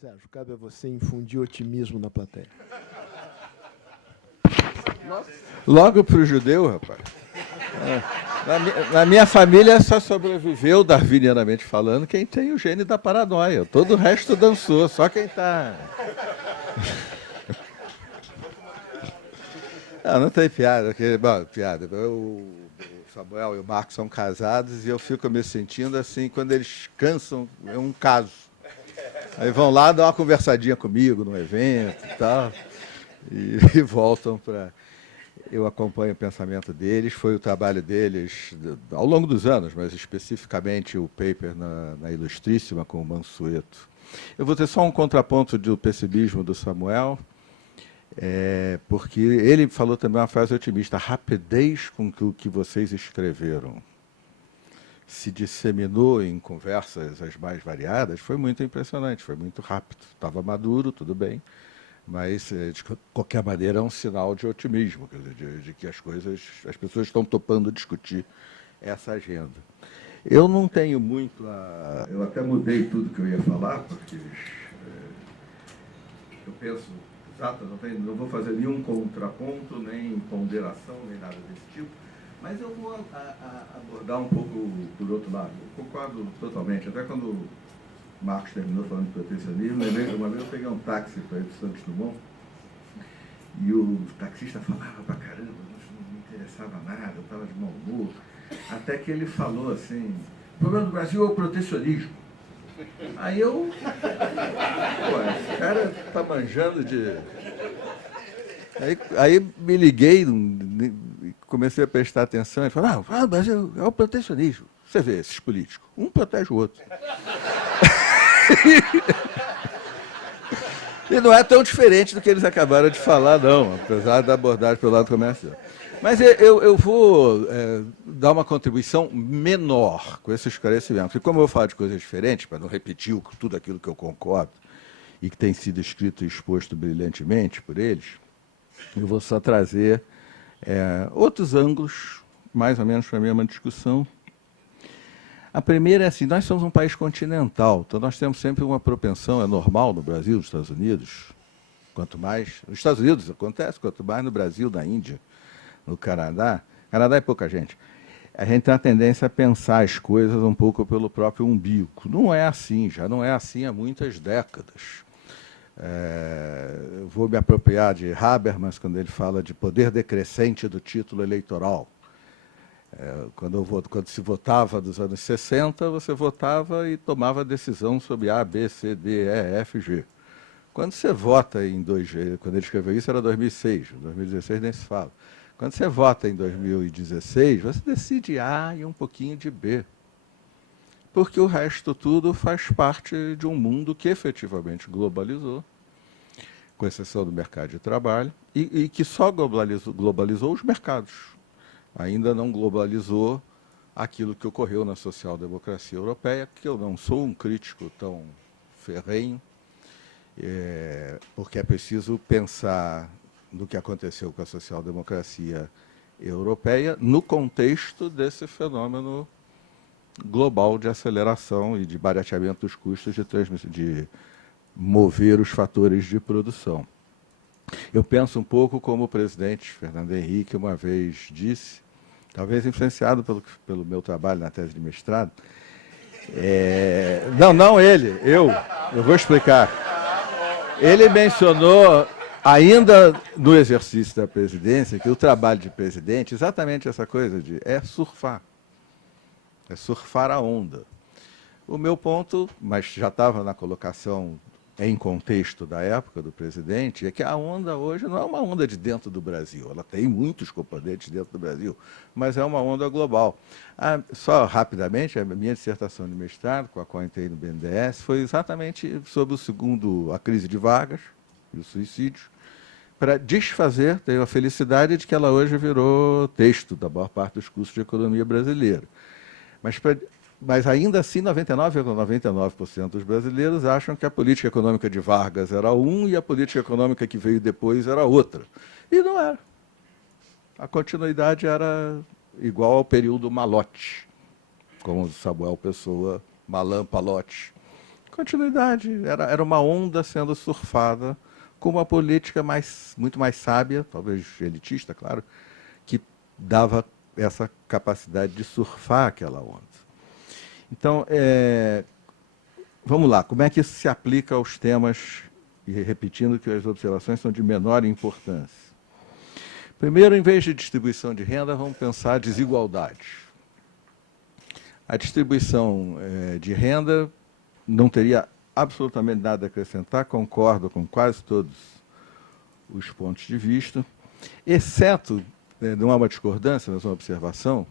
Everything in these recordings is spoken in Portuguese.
Sérgio, cabe a você infundir otimismo na plateia. Logo para o judeu, rapaz. Na minha família só sobreviveu, darwinianamente falando, quem tem o gene da paranoia. Todo o resto dançou, só quem está... Não tem piada. Bom, piada. O Samuel e o Marcos são casados e eu fico me sentindo assim, quando eles cansam, é um caso. Aí vão lá, dão uma conversadinha comigo no evento e tal, e voltam para... Eu acompanho o pensamento deles, foi o trabalho deles ao longo dos anos, mas especificamente o paper na Ilustríssima com o Mansueto. Eu vou ter só um contraponto do pessimismo do Samuel, porque ele falou também uma frase otimista: a rapidez com que o que vocês escreveram se disseminou em conversas as mais variadas foi muito impressionante, foi muito rápido. Estava maduro, tudo bem, mas, de qualquer maneira, é um sinal de otimismo, quer dizer, de que as pessoas estão topando discutir essa agenda. Eu não tenho muito a... Eu até mudei tudo que eu ia falar, porque eu penso, exato, não vou fazer nenhum contraponto, nem ponderação, nem nada desse tipo, mas eu vou abordar um pouco por outro lado. Eu concordo totalmente, até quando o Marcos terminou falando de protecionismo, uma vez eu peguei um táxi para ir para Santos Dumont, e o taxista falava pra caramba, não me interessava nada, eu estava de mau humor, até que ele falou assim: o problema do Brasil é o protecionismo. Aí eu... Pô, esse cara tá manjando de... Aí me liguei e comecei a prestar atenção. Ele falou: o Brasil é o protecionismo. Você vê esses políticos, um protege o outro. E não é tão diferente do que eles acabaram de falar, não, apesar da abordagem pelo lado comercial. Mas eu vou dar uma contribuição menor com esse esclarecimento. Porque como eu falo de coisas diferentes, para não repetir tudo aquilo que eu concordo e que tem sido escrito e exposto brilhantemente por eles, eu vou só trazer outros ângulos, mais ou menos para a mesma discussão. A primeira é assim: nós somos um país continental, então nós temos sempre uma propensão, é normal no Brasil, nos Estados Unidos, quanto mais... Nos Estados Unidos acontece, quanto mais no Brasil, na Índia, no Canadá. Canadá é pouca gente. A gente tem a tendência a pensar as coisas um pouco pelo próprio umbigo. Não é assim, já não é assim há muitas décadas. Eu vou me apropriar de Habermas quando ele fala de poder decrescente do título eleitoral. Quando se votava dos anos 60, você votava e tomava decisão sobre A, B, C, D, E, F, G. Quando você vota em quando ele escreveu isso era 2006, 2016 nem se fala. Quando você vota em 2016, você decide A e um pouquinho de B. Porque o resto tudo faz parte de um mundo que efetivamente globalizou, com exceção do mercado de trabalho, e que só globalizou os mercados. Ainda não globalizou aquilo que ocorreu na social-democracia europeia, que eu não sou um crítico tão ferrenho, porque é preciso pensar no que aconteceu com a social-democracia europeia no contexto desse fenômeno global de aceleração e de barateamento dos custos de mover os fatores de produção. Eu penso um pouco como o presidente Fernando Henrique uma vez disse, talvez influenciado pelo meu trabalho na tese de mestrado. Não ele, eu vou explicar. Ele mencionou, ainda no exercício da presidência, que o trabalho de presidente, exatamente essa coisa é surfar a onda. O meu ponto, mas já estava na colocação em contexto da época do presidente, é que a onda hoje não é uma onda de dentro do Brasil. Ela tem muitos componentes dentro do Brasil, mas é uma onda global. Só rapidamente, a minha dissertação de mestrado, com a qual entrei no BNDES, foi exatamente sobre a crise de Vargas e o suicídio, para desfazer, tenho a felicidade de que ela hoje virou texto da maior parte dos cursos de economia brasileira. Mas ainda assim, 99,99% dos brasileiros acham que a política econômica de Vargas era e a política econômica que veio depois era outra. E não era. A continuidade era igual ao período Malote, como Samuel Pessoa, Malan Palote, Continuidade. Era uma onda sendo surfada com uma política muito mais sábia, talvez elitista, claro, que dava essa capacidade de surfar aquela onda. Então, vamos lá, como é que isso se aplica aos temas, e repetindo que as observações são de menor importância. Primeiro, em vez de distribuição de renda, vamos pensar desigualdade. A distribuição de renda não teria absolutamente nada a acrescentar, concordo com quase todos os pontos de vista, exceto, não há uma discordância, mas uma observação.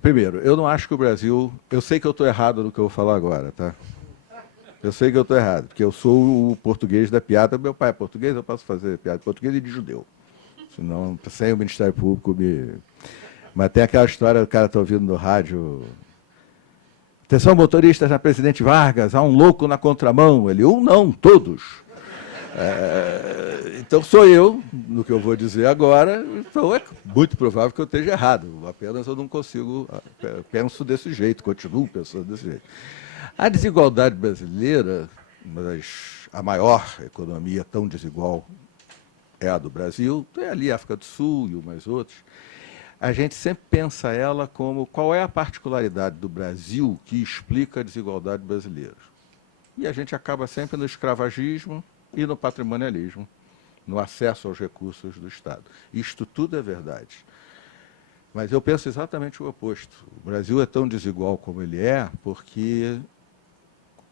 Primeiro, eu não acho que o Brasil... Eu sei que eu estou errado no que eu vou falar agora, tá? Eu sei que eu estou errado, porque eu sou o português da piada. Meu pai é português, eu posso fazer piada de português e de judeu. Senão, sem o Ministério Público me... Mas tem aquela história, o cara está ouvindo no rádio... Atenção, motoristas na Presidente Vargas, há um louco na contramão. Ele, não, todos. Então, sou eu, no que eu vou dizer agora, então é muito provável que eu esteja errado. Apenas eu não consigo... Penso desse jeito, continuo pensando desse jeito. A desigualdade brasileira, a maior economia tão desigual é a do Brasil, tem ali a África do Sul e umas outras. A gente sempre pensa ela como qual é a particularidade do Brasil que explica a desigualdade brasileira. E a gente acaba sempre no escravagismo e no patrimonialismo, no acesso aos recursos do Estado. Isto tudo é verdade. Mas eu penso exatamente o oposto. O Brasil é tão desigual como ele é porque...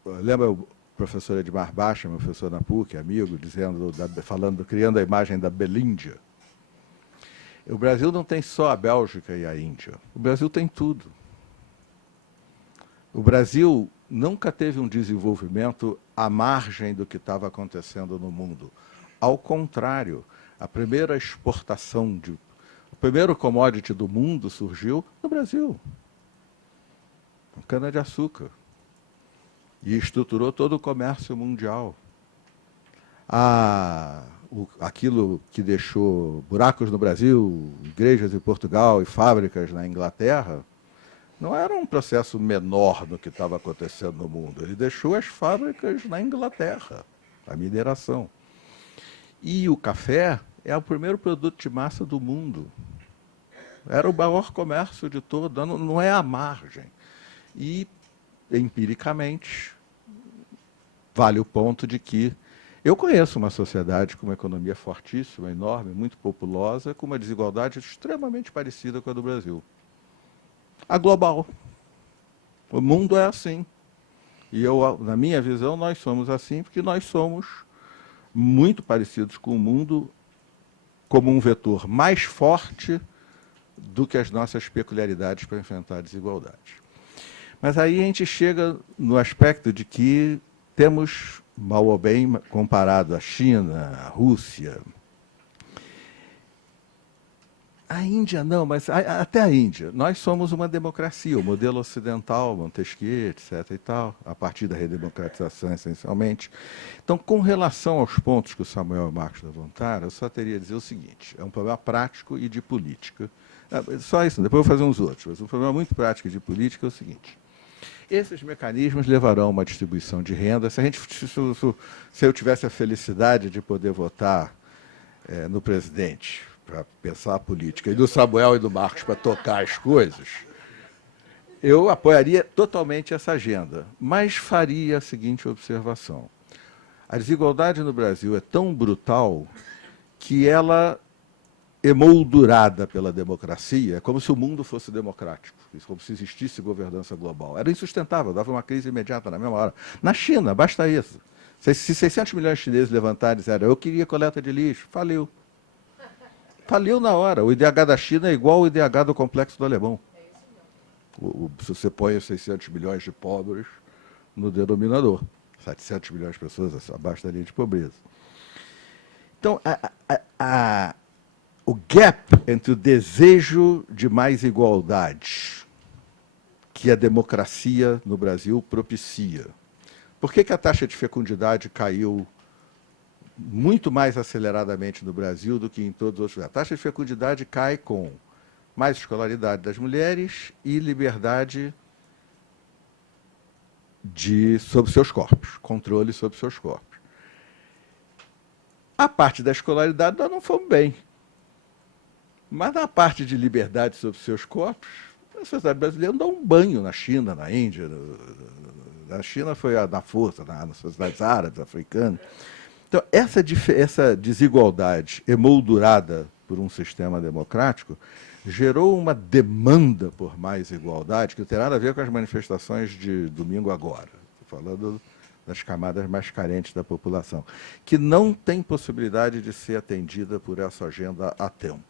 Lembra o professor Edmar Baixa, meu professor na PUC, amigo, criando a imagem da Belíndia? O Brasil não tem só a Bélgica e a Índia. O Brasil tem tudo. O Brasil nunca teve um desenvolvimento à margem do que estava acontecendo no mundo. Ao contrário, a primeira exportação, o primeiro commodity do mundo surgiu no Brasil. A cana-de-açúcar. E estruturou todo o comércio mundial. Aquilo que deixou buracos no Brasil, igrejas em Portugal e fábricas na Inglaterra, não era um processo menor do que estava acontecendo no mundo. Ele deixou as fábricas na Inglaterra, a mineração. E o café é o primeiro produto de massa do mundo. Era o maior comércio de todo, não é a margem. E, empiricamente, vale o ponto de que eu conheço uma sociedade com uma economia fortíssima, enorme, muito populosa, com uma desigualdade extremamente parecida com a do Brasil. A global. O mundo é assim. E na minha visão, nós somos assim porque nós somos muito parecidos com o mundo como um vetor mais forte do que as nossas peculiaridades para enfrentar a desigualdade. Mas aí a gente chega no aspecto de que temos, mal ou bem, comparado à China, à Rússia, a Índia não, mas até a Índia. Nós somos uma democracia, o modelo ocidental, Montesquieu, etc. e tal, a partir da redemocratização, essencialmente. Então, com relação aos pontos que o Samuel e o Marcos levantaram, eu só teria a dizer o seguinte, é um problema prático e de política. Só isso, depois eu vou fazer uns outros, mas um problema muito prático e de política é o seguinte. Esses mecanismos levarão a uma distribuição de renda. Se eu tivesse a felicidade de poder votar no presidente, para pensar a política, e do Samuel e do Marcos para tocar as coisas, eu apoiaria totalmente essa agenda, mas faria a seguinte observação. A desigualdade no Brasil é tão brutal que ela, emoldurada pela democracia, é como se o mundo fosse democrático, como se existisse governança global. Era insustentável, dava uma crise imediata na mesma hora. Na China, basta isso. Se 600 milhões de chineses levantarem e disserem eu queria coleta de lixo, faliu. Faliu na hora. O IDH da China é igual ao IDH do Complexo do Alemão. Se você põe os 600 milhões de pobres no denominador. 700 milhões de pessoas abaixo da linha de pobreza. Então, o gap entre o desejo de mais igualdade que a democracia no Brasil propicia. Por que a taxa de fecundidade caiu muito mais aceleradamente no Brasil do que em todos os outros lugares? A taxa de fecundidade cai com mais escolaridade das mulheres e liberdade sobre seus corpos, controle sobre seus corpos. A parte da escolaridade nós não fomos bem. Mas na parte de liberdade sobre seus corpos, a sociedade brasileira não dá um banho na China, na Índia. Na China foi na força, nas sociedades árabes, africanas. Então, essa desigualdade emoldurada por um sistema democrático gerou uma demanda por mais igualdade, que não tem nada a ver com as manifestações de domingo agora. Estou falando das camadas mais carentes da população, que não tem possibilidade de ser atendida por essa agenda a tempo.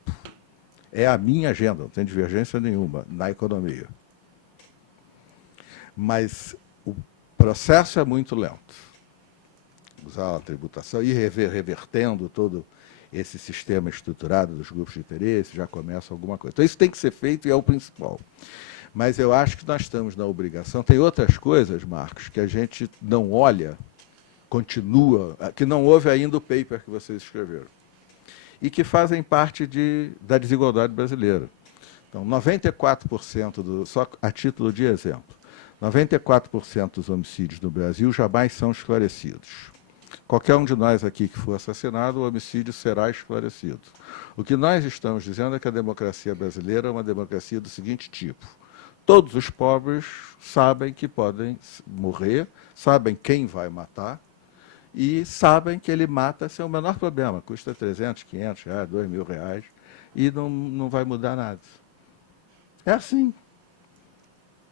É a minha agenda, não tem divergência nenhuma na economia. Mas o processo é muito lento. Usar a tributação e revertendo todo esse sistema estruturado dos grupos de interesse, já começa alguma coisa. Então, isso tem que ser feito e é o principal. Mas eu acho que nós estamos na obrigação. Tem outras coisas, Marcos, que a gente não olha, continua, que não houve ainda o paper que vocês escreveram, e que fazem parte da desigualdade brasileira. Então, 94%, só a título de exemplo, 94% dos homicídios no Brasil jamais são esclarecidos. Qualquer um de nós aqui que for assassinado, o homicídio será esclarecido. O que nós estamos dizendo é que a democracia brasileira é uma democracia do seguinte tipo: todos os pobres sabem que podem morrer, sabem quem vai matar, e sabem que ele mata sem o menor problema. Custa 300, 500 reais, 2 mil reais, e não vai mudar nada. É assim.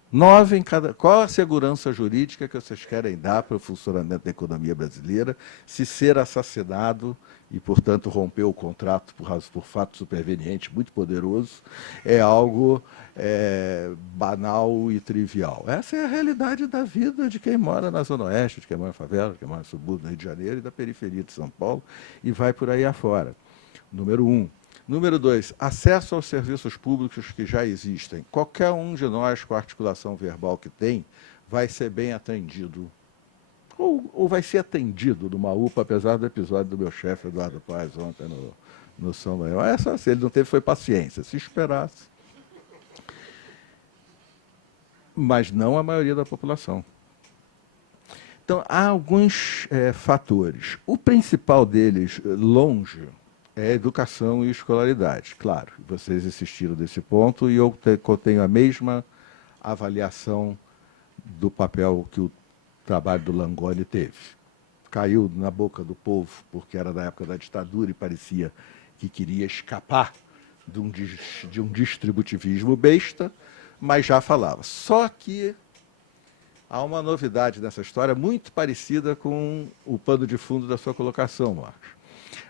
9 em cada... Qual a segurança jurídica que vocês querem dar para o funcionamento da economia brasileira se ser assassinado e, portanto, romper o contrato por fato superveniente muito poderoso é algo banal e trivial? Essa é a realidade da vida de quem mora na Zona Oeste, de quem mora na favela, de quem mora no subúrbio do Rio de Janeiro e da periferia de São Paulo, e vai por aí afora. Número 1. Número 2, acesso aos serviços públicos que já existem. Qualquer um de nós, com a articulação verbal que tem, vai ser bem atendido. Ou vai ser atendido numa UPA, apesar do episódio do meu chefe, Eduardo Paes, ontem no São Leão. Essa, se ele não teve, foi paciência. Se esperasse. Mas não a maioria da população. Então, há alguns fatores. O principal deles, longe, é educação e escolaridade. Claro, vocês insistiram nesse ponto e eu tenho a mesma avaliação do papel que o trabalho do Langoni teve. Caiu na boca do povo, porque era da época da ditadura e parecia que queria escapar de um distributivismo besta, mas já falava. Só que há uma novidade nessa história muito parecida com o pano de fundo da sua colocação, Marcos.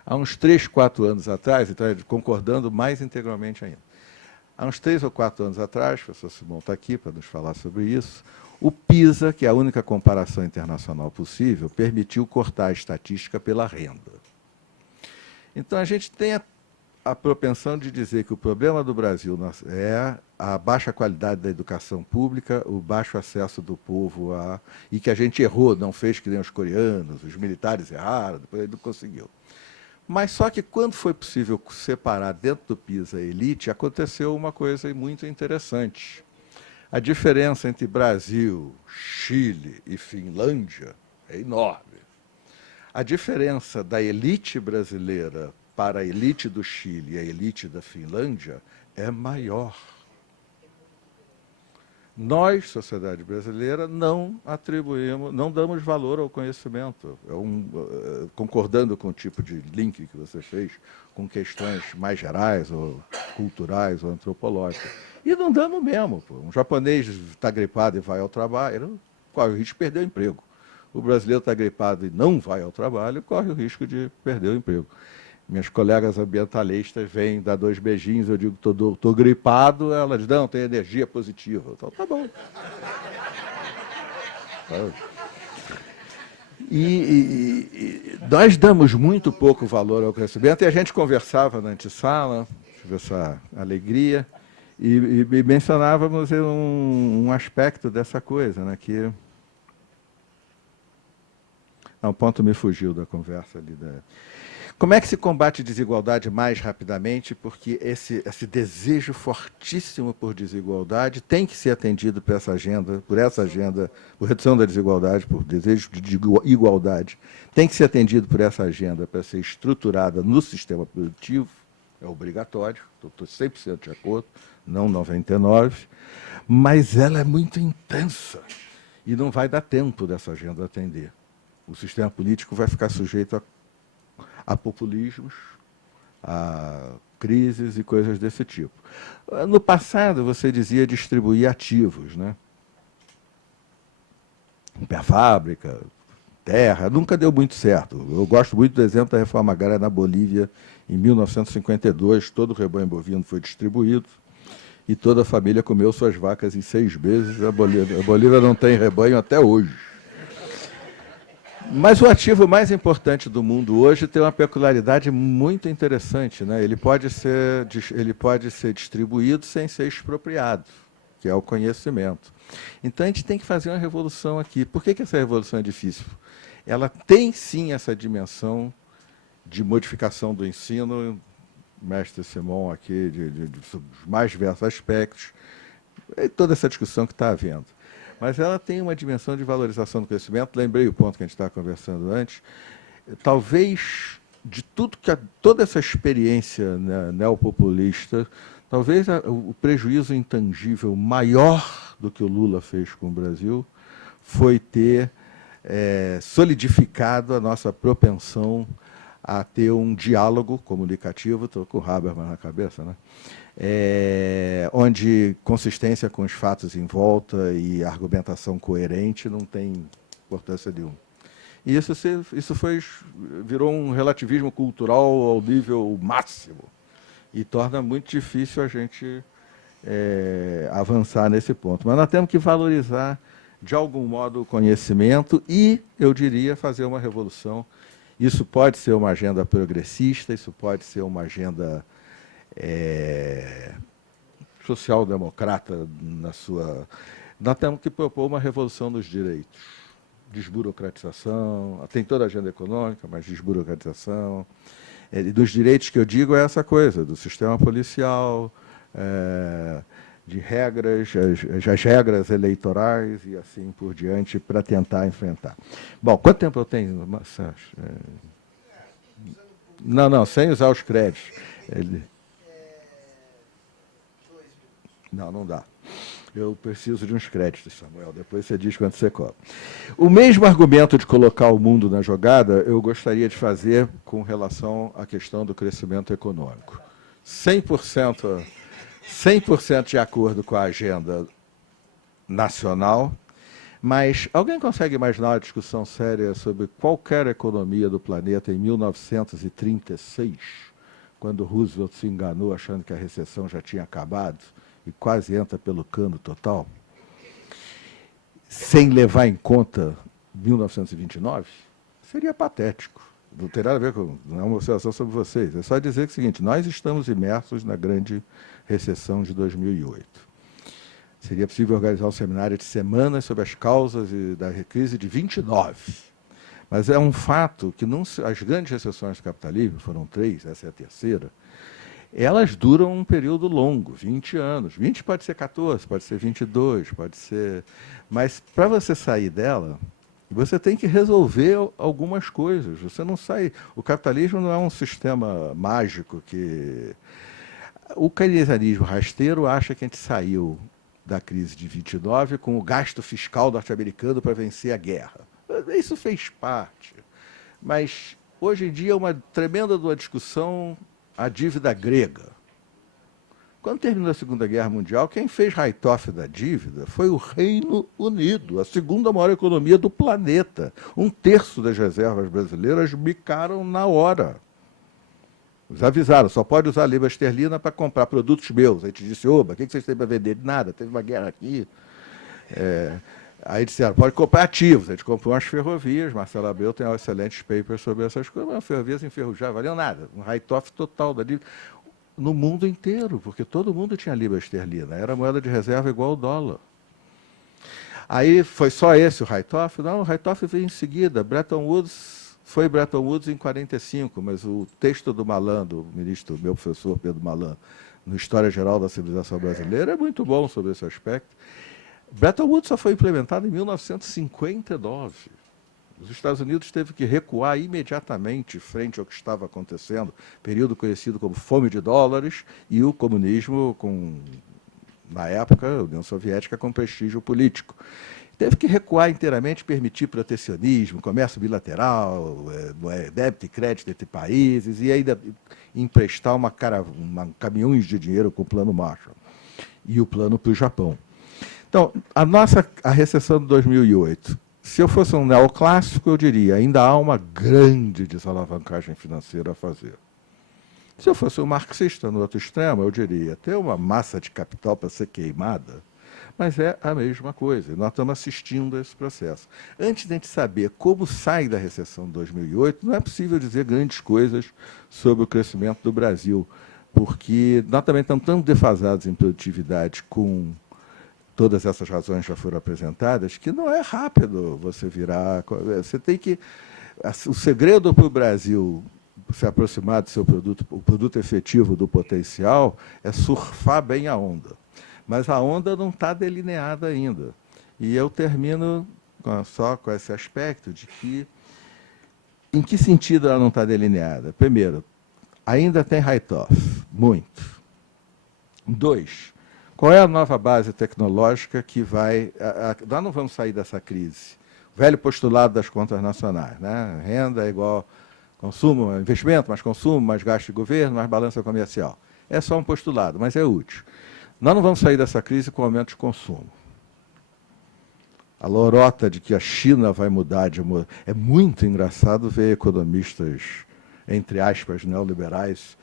Há uns 3, 4 anos atrás, então, concordando mais integralmente ainda, há uns 3 ou 4 anos atrás, o professor Simão está aqui para nos falar sobre isso, o PISA, que é a única comparação internacional possível, permitiu cortar a estatística pela renda. Então, a gente tem a propensão de dizer que o problema do Brasil é a baixa qualidade da educação pública, o baixo acesso do povo e que a gente errou, não fez que nem os coreanos, os militares erraram, depois ele não conseguiu. Mas só que quando foi possível separar dentro do PISA a elite, aconteceu uma coisa muito interessante. A diferença entre Brasil, Chile e Finlândia é enorme. A diferença da elite brasileira para a elite do Chile e a elite da Finlândia é maior. Nós, sociedade brasileira, não damos valor ao conhecimento. Concordando com o tipo de link que você fez, com questões mais gerais, ou culturais, ou antropológicas. E não damos mesmo. Pô. Um japonês está gripado e vai ao trabalho, corre o risco de perder o emprego. O brasileiro está gripado e não vai ao trabalho, corre o risco de perder o emprego. Minhas colegas ambientalistas vêm dar 2 beijinhos, eu digo, estou gripado, elas dizem, não, tem energia positiva. Então, tá bom. E nós damos muito pouco valor ao crescimento, e a gente conversava na antessala, tive essa alegria, e mencionávamos um aspecto dessa coisa, né, que... Não, o ponto me fugiu da conversa ali. Como é que se combate desigualdade mais rapidamente? Porque esse desejo fortíssimo por desigualdade tem que ser atendido por essa agenda, por redução da desigualdade, por desejo de igualdade, tem que ser atendido por essa agenda para ser estruturada no sistema produtivo, é obrigatório, estou 100% de acordo, não 99%, mas ela é muito intensa e não vai dar tempo dessa agenda atender. O sistema político vai ficar sujeito a populismos, a crises e coisas desse tipo. No passado, você dizia distribuir ativos, né? A fábrica, terra, nunca deu muito certo. Eu gosto muito do exemplo da reforma agrária na Bolívia, em 1952, todo o rebanho bovino foi distribuído e toda a família comeu suas vacas em 6 meses. A Bolívia não tem rebanho até hoje. Mas o ativo mais importante do mundo hoje tem uma peculiaridade muito interessante, né? Ele pode ser distribuído sem ser expropriado, que é o conhecimento. Então, a gente tem que fazer uma revolução aqui. Por que essa revolução é difícil? Ela tem, sim, essa dimensão de modificação do ensino, o mestre Simon aqui, dos mais diversos aspectos, e toda essa discussão que está havendo. Mas ela tem uma dimensão de valorização do conhecimento. Lembrei o ponto que a gente estava conversando antes. Talvez, de toda essa experiência, né, neopopulista, talvez o prejuízo intangível maior do que o Lula fez com o Brasil foi ter solidificado a nossa propensão a ter um diálogo comunicativo, estou com o Habermas na cabeça, né? Onde consistência com os fatos em volta e argumentação coerente não tem importância nenhuma. E isso virou um relativismo cultural ao nível máximo e torna muito difícil a gente avançar nesse ponto. Mas nós temos que valorizar, de algum modo, o conhecimento e, eu diria, fazer uma revolução. Isso pode ser uma agenda progressista, isso pode ser uma agenda social-democrata na sua... Nós temos que propor uma revolução dos direitos. Desburocratização, tem toda a agenda econômica, mas desburocratização. Dos direitos que eu digo é essa coisa, do sistema policial, de regras, as regras eleitorais e assim por diante, para tentar enfrentar. Bom, quanto tempo eu tenho, Sérgio? Não, sem usar os créditos. Não dá. Eu preciso de uns créditos, Samuel. Depois você diz quanto você cobra. O mesmo argumento de colocar o mundo na jogada, eu gostaria de fazer com relação à questão do crescimento econômico. 100% de acordo com a agenda nacional, mas alguém consegue imaginar uma discussão séria sobre qualquer economia do planeta em 1936, quando Roosevelt se enganou achando que a recessão já tinha acabado e quase entra pelo cano total, sem levar em conta 1929? Seria patético. Não tem nada a ver com... Não é uma observação sobre vocês. É só dizer o seguinte, nós estamos imersos na grande recessão de 2008. Seria possível organizar um seminário de semanas sobre as causas da crise de 29. Mas é um fato que as grandes recessões do capitalismo, foram 3, essa é a terceira, elas duram um período longo, 20 anos. 20 pode ser 14, pode ser 22, pode ser... Mas, para você sair dela, você tem que resolver algumas coisas. Você não sai... O capitalismo não é um sistema mágico que... O keynesianismo rasteiro acha que a gente saiu da crise de 29 com o gasto fiscal norte-americano para vencer a guerra. Isso fez parte. Mas, hoje em dia, é uma tremenda discussão a dívida grega. Quando terminou a Segunda Guerra Mundial, quem fez write-off da dívida foi o Reino Unido, a segunda maior economia do planeta. 1/3 das reservas brasileiras bicaram na hora. Os avisaram, só pode usar a libra esterlina para comprar produtos meus. A gente disse, oba, o que vocês têm para vender? Nada, teve uma guerra aqui. Aí disseram, pode comprar ativos. A gente comprou umas ferrovias, Marcelo Abreu tem um excelente paper sobre essas coisas, mas ferrovias enferrujadas, valeu nada. Um write-off total da dívida. No mundo inteiro, porque todo mundo tinha libra esterlina. Era moeda de reserva igual ao dólar. Aí foi só esse o write-off? Não, o write-off veio em seguida. Bretton Woods foi Bretton Woods em 1945, mas o texto do Malan, do ministro, meu professor Pedro Malan, no História Geral da Civilização Brasileira, é muito bom sobre esse aspecto. Bretton Woods só foi implementado em 1959. Os Estados Unidos teve que recuar imediatamente frente ao que estava acontecendo, período conhecido como fome de dólares, e o comunismo, na época, a União Soviética, com prestígio político. Teve que recuar inteiramente, permitir protecionismo, comércio bilateral, débito e crédito entre países, e ainda emprestar caminhões de dinheiro com o Plano Marshall e o plano para o Japão. Então, a recessão de 2008, se eu fosse um neoclássico, eu diria, ainda há uma grande desalavancagem financeira a fazer. Se eu fosse um marxista no outro extremo, eu diria, tem uma massa de capital para ser queimada, mas é a mesma coisa. Nós estamos assistindo a esse processo. Antes de a gente saber como sai da recessão de 2008, não é possível dizer grandes coisas sobre o crescimento do Brasil, porque nós também estamos tão defasados em produtividade com todas essas razões já foram apresentadas, que não é rápido você virar. Você tem que. O segredo para o Brasil se aproximar do seu produto, o produto efetivo do potencial, é surfar bem a onda. Mas a onda não está delineada ainda. E eu termino só com esse aspecto de que, em que sentido ela não está delineada? Primeiro, ainda tem write-off, muito. 2, qual é a nova base tecnológica que vai... Nós não vamos sair dessa crise. O velho postulado das contas nacionais, né? Renda é igual consumo, investimento, mais consumo, mais gasto de governo, mais balança comercial. É só um postulado, mas é útil. Nós não vamos sair dessa crise com aumento de consumo. A lorota de que a China vai mudar de... É muito engraçado ver economistas, entre aspas, neoliberais,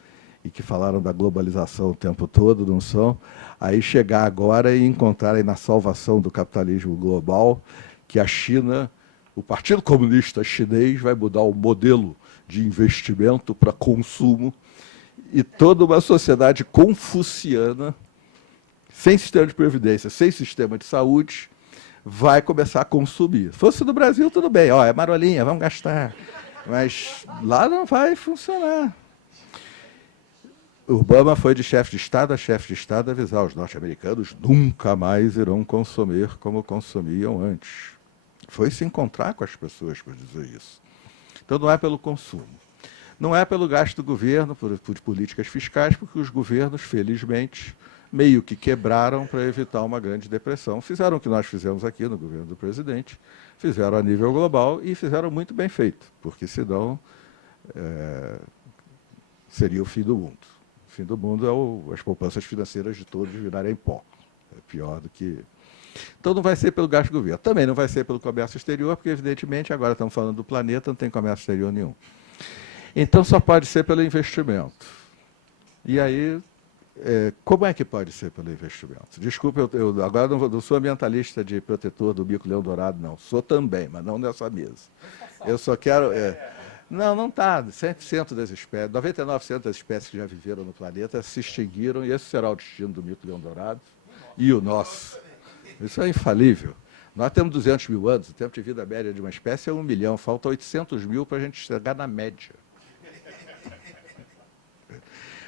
e que falaram da globalização o tempo todo, não são, aí chegar agora e encontrarem na salvação do capitalismo global que a China, o Partido Comunista Chinês, vai mudar o modelo de investimento para consumo e toda uma sociedade confuciana, sem sistema de previdência, sem sistema de saúde, vai começar a consumir. Se fosse no Brasil, tudo bem, ó, é marolinha, vamos gastar. Mas lá não vai funcionar. Obama foi de chefe de Estado a chefe de Estado avisar os norte-americanos nunca mais irão consumir como consumiam antes. Foi se encontrar com as pessoas para dizer isso. Então não é pelo consumo. Não é pelo gasto do governo, por políticas fiscais, porque os governos, felizmente, meio que quebraram para evitar uma grande depressão. Fizeram o que nós fizemos aqui no governo do presidente, fizeram a nível global e fizeram muito bem feito, porque senão seria o fim do mundo. O fim do mundo é as poupanças financeiras de todos virarem pó. É pior do que... Então não vai ser pelo gasto do governo. Também não vai ser pelo comércio exterior, porque, evidentemente, agora estamos falando do planeta, não tem comércio exterior nenhum. Então só pode ser pelo investimento. E aí... como é que pode ser pelo investimento? Desculpa, eu agora não sou ambientalista de protetor do bico-leão dourado, não. Sou também, mas não nessa mesa. Eu só quero... não está. 100% das espécies, 99% das espécies que já viveram no planeta se extinguiram, e esse será o destino do bico-leão dourado e o nosso. Isso é infalível. Nós temos 200 mil anos, o tempo de vida média de uma espécie é 1 milhão, falta 800 mil para a gente chegar na média.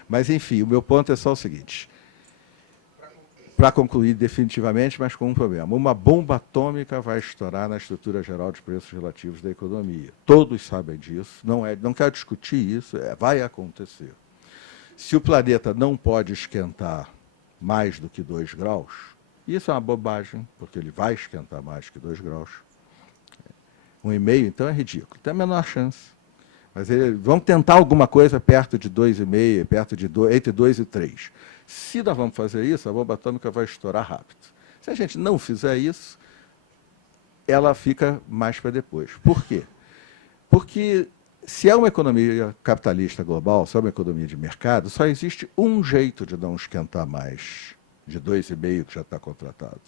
Mas, enfim, o meu ponto é só o seguinte, para concluir definitivamente, mas com um problema. Uma bomba atômica vai estourar na estrutura geral de preços relativos da economia. Todos sabem disso, não quero discutir isso, vai acontecer. Se o planeta não pode esquentar mais do que 2 graus, isso é uma bobagem, porque ele vai esquentar mais que 2 graus. 1,5, então, é ridículo, tem a menor chance. Mas vamos tentar alguma coisa perto de 2,5, entre 2 e 3. Se nós vamos fazer isso, a bomba atômica vai estourar rápido. Se a gente não fizer isso, ela fica mais para depois. Por quê? Porque se é uma economia capitalista global, se é uma economia de mercado, só existe um jeito de não esquentar mais de 2,5 que já está contratado,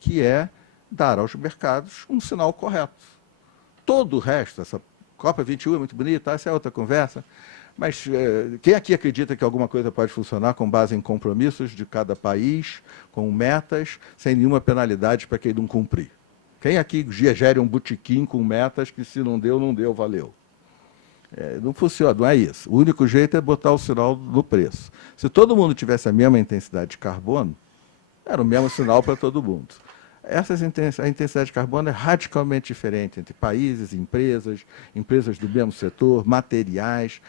que é dar aos mercados um sinal correto. Todo o resto, essa Copa 21 é muito bonita, essa é outra conversa, mas quem aqui acredita que alguma coisa pode funcionar com base em compromissos de cada país, com metas, sem nenhuma penalidade para quem não cumprir? Quem aqui gere um botequim com metas que se não deu, não deu, valeu? Não funciona, não é isso. O único jeito é botar o sinal no preço. Se todo mundo tivesse a mesma intensidade de carbono, era o mesmo sinal para todo mundo. A intensidade de carbono é radicalmente diferente entre países, empresas do mesmo setor, materiais.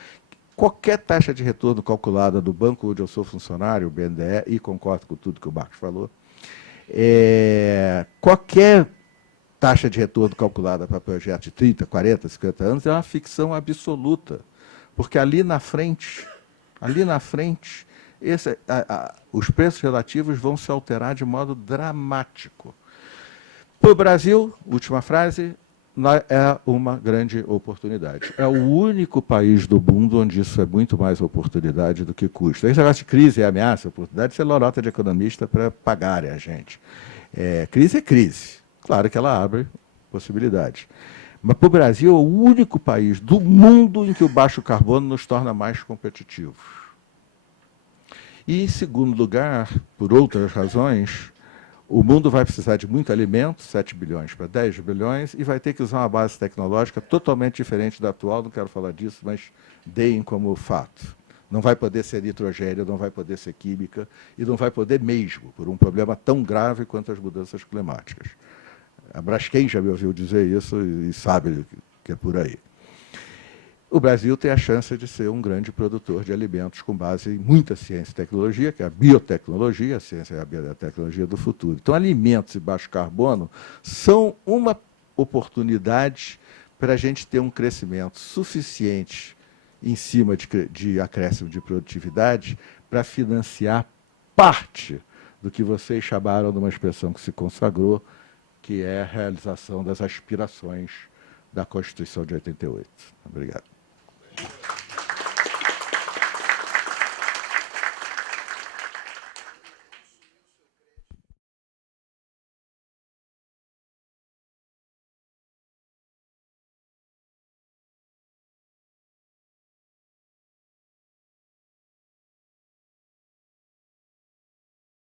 Qualquer taxa de retorno calculada do banco onde eu sou funcionário, o BNDE, e concordo com tudo que o Marcos falou, qualquer taxa de retorno calculada para projetos de 30, 40, 50 anos é uma ficção absoluta. Porque ali na frente, os preços relativos vão se alterar de modo dramático. Para o Brasil, última frase, é uma grande oportunidade. É o único país do mundo onde isso é muito mais oportunidade do que custo. Esse negócio de crise é ameaça, oportunidade, isso é lorota de economista para pagarem a gente. Crise é crise. Claro que ela abre possibilidades. Mas para o Brasil é o único país do mundo em que o baixo carbono nos torna mais competitivos. E, em segundo lugar, por outras razões, o mundo vai precisar de muito alimento, 7 bilhões para 10 bilhões, e vai ter que usar uma base tecnológica totalmente diferente da atual, não quero falar disso, mas deem como fato. Não vai poder ser nitrogênio, não vai poder ser química, e não vai poder mesmo, por um problema tão grave quanto as mudanças climáticas. A Braskem já me ouviu dizer isso e sabe que é por aí. O Brasil tem a chance de ser um grande produtor de alimentos com base em muita ciência e tecnologia, que é a biotecnologia, a ciência é a biotecnologia do futuro. Então, alimentos e baixo carbono são uma oportunidade para a gente ter um crescimento suficiente em cima de acréscimo de produtividade para financiar parte do que vocês chamaram de uma expressão que se consagrou, que é a realização das aspirações da Constituição de 88. Obrigado.